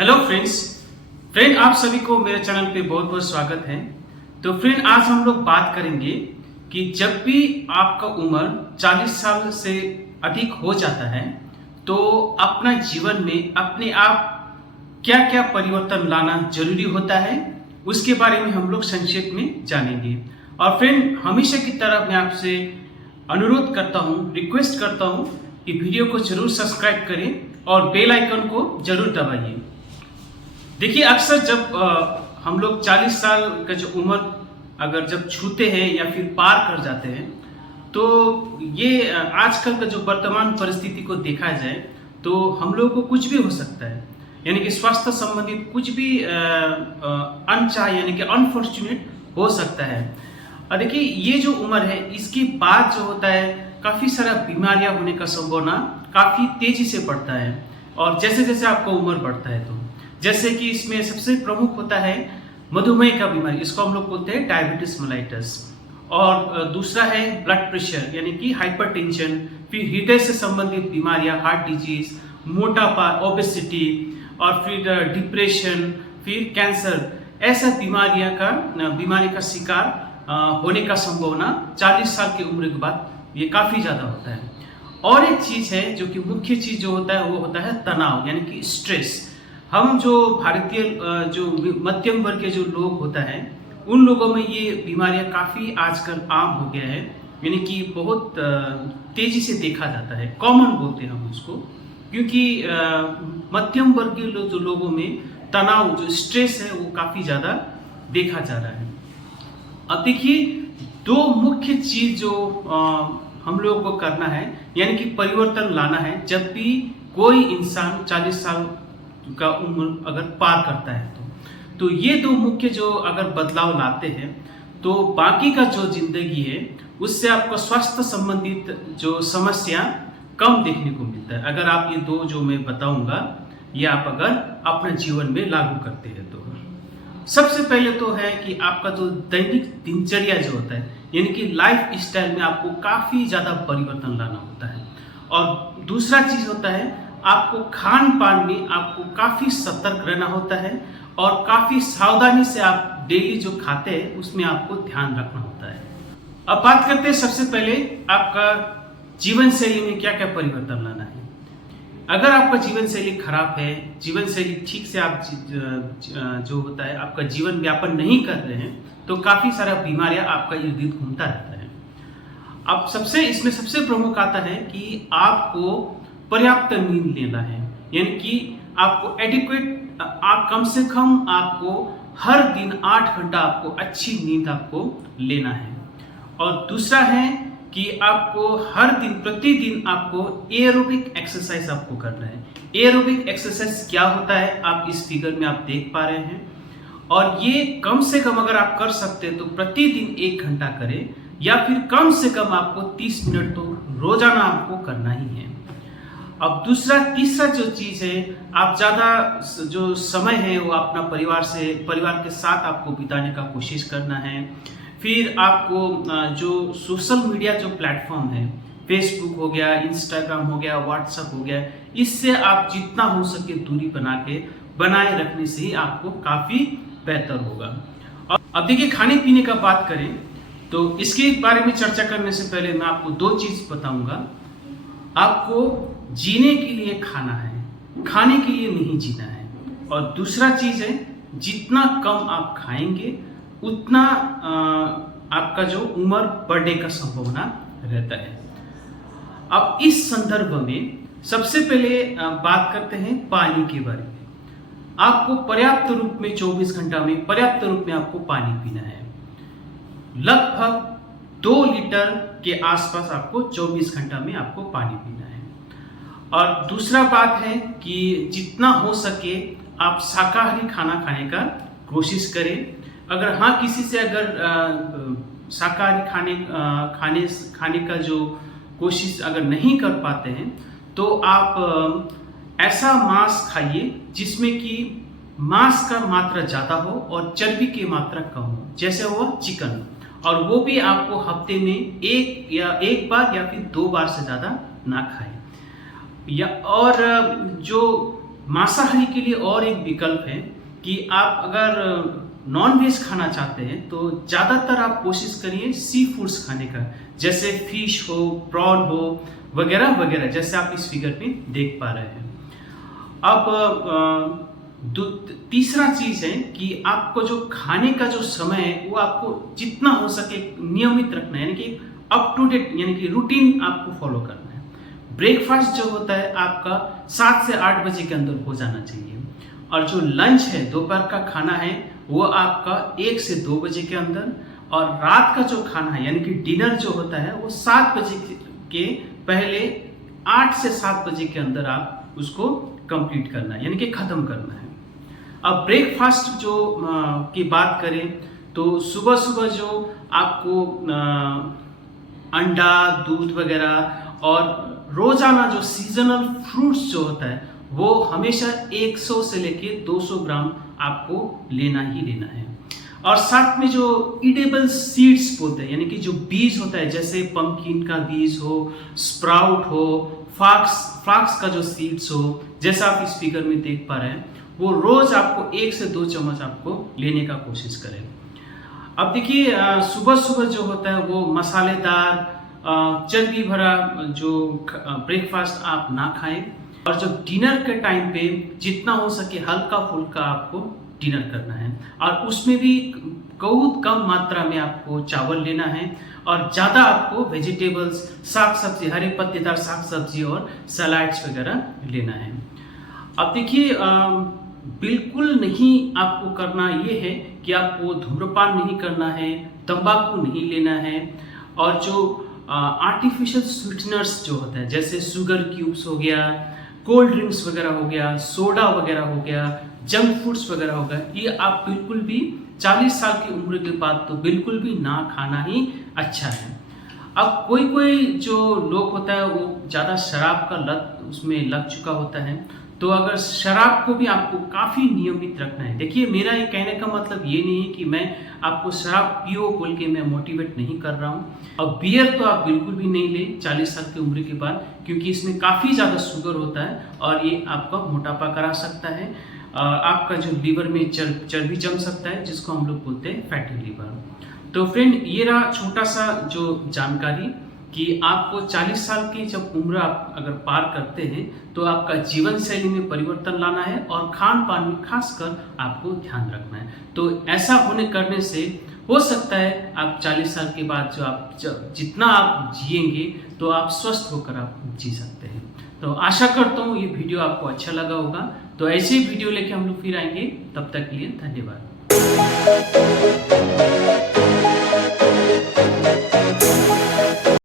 Hello friend आप सभी को मेरे चैनल पे बहुत बहुत स्वागत है। तो फ्रेंड आज हम लोग बात करेंगे कि जब भी आपका उम्र 40 साल से अधिक हो जाता है तो अपना जीवन में अपने आप क्या क्या परिवर्तन लाना जरूरी होता है, उसके बारे में हम लोग संक्षेप में जानेंगे। और फ्रेंड हमेशा की तरह मैं आपसे अनुरोध करता हूँ, रिक्वेस्ट करता हूँ कि वीडियो को जरूर सब्सक्राइब करें और बेल आइकन को जरूर दबाइए। देखिए अक्सर जब हम लोग 40 साल का जो उम्र अगर जब छूते हैं या फिर पार कर जाते हैं तो ये आजकल का जो वर्तमान परिस्थिति को देखा जाए तो हम लोगों को कुछ भी हो सकता है, यानी कि स्वास्थ्य संबंधित कुछ भी अनचाहे यानी कि अनफॉर्चुनेट हो सकता है। और देखिए ये जो उम्र है इसके बाद जो होता है काफ़ी सारा बीमारियां होने का संभावना काफ़ी तेजी से बढ़ता है। और जैसे जैसे आपका उम्र बढ़ता है तो जैसे कि इसमें सबसे प्रमुख होता है मधुमेह का बीमारी, इसको हम लोग बोलते हैं डायबिटीज मेलाइटस। और दूसरा है ब्लड प्रेशर यानी कि हाइपरटेंशन, फिर हृदय से संबंधित बीमारियां, हार्ट डिजीज, मोटापा, ओबेसिटी, और फिर डिप्रेशन, फिर कैंसर। ऐसा बीमारी का शिकार होने का संभावना 40 साल की उम्र के बाद ये काफ़ी ज़्यादा होता है। और एक चीज़ है जो कि मुख्य चीज़ जो होता है वो होता है तनाव यानी कि स्ट्रेस। हम जो भारतीय जो मध्यम वर्ग के जो लोग होता है उन लोगों में ये बीमारियां काफ़ी आजकल आम हो गया है, यानी कि बहुत तेज़ी से देखा जाता है, कॉमन बोलते हैं हम उसको। क्योंकि मध्यम वर्गीय जो लोगों में तनाव जो स्ट्रेस है वो काफ़ी ज़्यादा देखा जा रहा है। अब देखिए दो मुख्य चीज़ जो हम लोगों को करना है यानी कि परिवर्तन लाना है जब भी कोई इंसान 40 साल का उम्र अगर पार करता है तो ये दो मुख्य जो अगर बदलाव लाते हैं तो बाकी का जो जिंदगी है उससे आपको स्वास्थ्य संबंधित जो समस्या कम देखने को मिलता है। अगर आप ये दो जो मैं बताऊंगा ये आप अगर अपने जीवन में लागू करते हैं तो सबसे पहले तो है कि आपका जो दैनिक दिनचर्या जो होता है यानी कि लाइफ स्टाइल में आपको काफ़ी ज़्यादा परिवर्तन लाना होता है। और दूसरा चीज़ होता है आपको खान पान में आपको काफ़ी सतर्क रहना होता है और काफ़ी सावधानी से आप डेली जो खाते हैं उसमें आपको ध्यान रखना होता है। अब बात करते हैं सबसे पहले आपका जीवन शैली में क्या क्या परिवर्तन लाना है। अगर आपका जीवन शैली खराब है, जीवन शैली ठीक से आप जो होता है आपका जीवन यापन नहीं कर रहे हैं तो काफ़ी सारा बीमारियां आपका इर्द गिर्द घूमता रहता है। अब इसमें सबसे प्रमुख आता है कि आपको पर्याप्त नींद लेना है, यानी कि आपको एडिक्वेट आप कम से कम आपको हर दिन 8 घंटा आपको अच्छी नींद आपको लेना है। और दूसरा है कि आपको हर दिन प्रतिदिन आपको एरोबिक एक्सरसाइज आपको करना है। एरोबिक एक्सरसाइज क्या होता है आप इस फिगर में आप देख पा रहे हैं। और ये कम से कम अगर आप कर सकते हैं तो प्रतिदिन 1 घंटा करें या फिर कम से कम आपको 30 मिनट तो रोजाना आपको करना ही है। अब तीसरा जो चीज़ है आप ज़्यादा जो समय है वो अपना परिवार के साथ आपको बिताने का कोशिश करना है। फिर आपको जो सोशल मीडिया जो प्लेटफॉर्म है, फेसबुक हो गया, इंस्टाग्राम हो गया, व्हाट्सएप हो गया, इससे आप जितना हो सके दूरी बनाए रखने से ही आपको काफ़ी बेहतर होगा। और अब देखिए खाने पीने का बात करें तो इसके बारे में चर्चा करने से पहले मैं आपको 2 चीज़ बताऊंगा। आपको जीने के लिए खाना है, खाने के लिए नहीं जीना है। और दूसरा चीज़ है जितना कम आप खाएंगे उतना आपका जो उम्र बढ़ने का संभावना रहता है। अब इस संदर्भ में सबसे पहले बात करते हैं पानी के बारे में। आपको पर्याप्त रूप में 24 घंटा में पर्याप्त रूप में आपको पानी पीना है। लगभग 2 लीटर के आसपास आपको 24 घंटा में आपको पानी पीना है। और दूसरा बात है कि जितना हो सके आप शाकाहारी खाना खाने का कोशिश करें। अगर हाँ किसी से अगर शाकाहारी खाने का जो कोशिश अगर नहीं कर पाते हैं तो आप ऐसा मांस खाइए जिसमें कि मांस का मात्रा ज़्यादा हो और चर्बी की मात्रा कम हो, जैसे वो चिकन। और वो भी आपको हफ्ते में एक बार या फिर 2 बार से ज़्यादा ना खाएं। और जो मांसाहारी के लिए और एक विकल्प है कि आप अगर नॉन वेज खाना चाहते हैं तो ज़्यादातर आप कोशिश करिए सी फूड्स खाने का, जैसे फिश हो, प्रॉन हो, वगैरह वगैरह, जैसे आप इस फिगर में देख पा रहे हैं। अब तीसरा चीज है कि आपको जो खाने का जो समय है वो आपको जितना हो सके नियमित रखना है, यानी कि अप टू डेट, यानी कि रूटीन आपको फॉलो करना है। ब्रेकफास्ट जो होता है आपका 7 से 8 बजे के अंदर हो जाना चाहिए, और जो लंच है, दोपहर का खाना है, वो आपका 1 से 2 बजे के अंदर, और रात का जो खाना है यानी कि डिनर जो होता है वो 7 बजे के पहले 8 से 7 बजे के अंदर आप उसको कंप्लीट करना है, यानी कि खत्म करना है। अब ब्रेकफास्ट जो की बात करें तो सुबह सुबह जो आपको अंडा, दूध वगैरह और रोजाना जो सीजनल फ्रूट्स जो होता है वो हमेशा 100 से लेके 200 ग्राम आपको लेना ही लेना है। और साथ में जो ईडेबल सीड्स बोलते हैं, यानी कि जो बीज होता है, जैसे पंपकिन का बीज हो, स्प्राउट हो, फ्लाक्स का जो सीड्स हो, जैसा आप इस फिगर में देख पा रहे हैं, वो रोज आपको 1 से 2 चम्मच आपको लेने का कोशिश करें। अब देखिए सुबह सुबह जो होता है वो मसालेदार चर्बी भरा जो ब्रेकफास्ट आप ना खाएं, और जब डिनर के टाइम पे जितना हो सके हल्का फुल्का आपको डिनर करना है, और उसमें भी बहुत कम मात्रा में आपको चावल लेना है, और ज़्यादा आपको वेजिटेबल्स, साग सब्जी, हरे पत्तेदार साग सब्जी और सलाड्स वगैरह लेना है। अब देखिए बिल्कुल नहीं आपको करना ये है कि आपको धूम्रपान नहीं करना है, तंबाकू नहीं लेना है, और जो आर्टिफिशियल स्वीटनर्स जो होते हैं, जैसे शुगर क्यूब्स हो गया, कोल्ड ड्रिंक्स वगैरह हो गया, सोडा वगैरह हो गया, जंक फूड्स वगैरह हो गया, ये आप बिल्कुल भी 40 साल की उम्र के बाद तो बिल्कुल भी ना खाना ही अच्छा है। अब कोई कोई जो लोग होता है वो ज़्यादा शराब का लत उसमें लग चुका होता है, तो अगर शराब को भी आपको काफ़ी नियमित रखना है। देखिए मेरा ये कहने का मतलब ये नहीं है कि मैं आपको शराब पियो बोल के मैं मोटिवेट नहीं कर रहा हूँ। अब बियर तो आप बिल्कुल भी नहीं लें 40 साल की उम्र के बाद, क्योंकि इसमें काफ़ी ज़्यादा शुगर होता है और ये आपका मोटापा करा सकता है, आपका जो लीवर में चर्बी जम सकता है, जिसको हम लोग बोलते हैं फैटी लीवर। तो फ्रेंड ये रहा छोटा सा जो जानकारी कि आपको 40 साल की जब उम्र आप अगर पार करते हैं तो आपका जीवन शैली में परिवर्तन लाना है, और खान पान में खासकर आपको ध्यान रखना है। तो ऐसा होने करने से हो सकता है आप 40 साल के बाद जितना आप जिएंगे तो आप स्वस्थ होकर आप जी सकते हैं। तो आशा करता हूँ ये वीडियो आपको अच्छा लगा होगा। तो ऐसे ही वीडियो लेके हम लोग फिर आएंगे, तब तक के लिए धन्यवाद।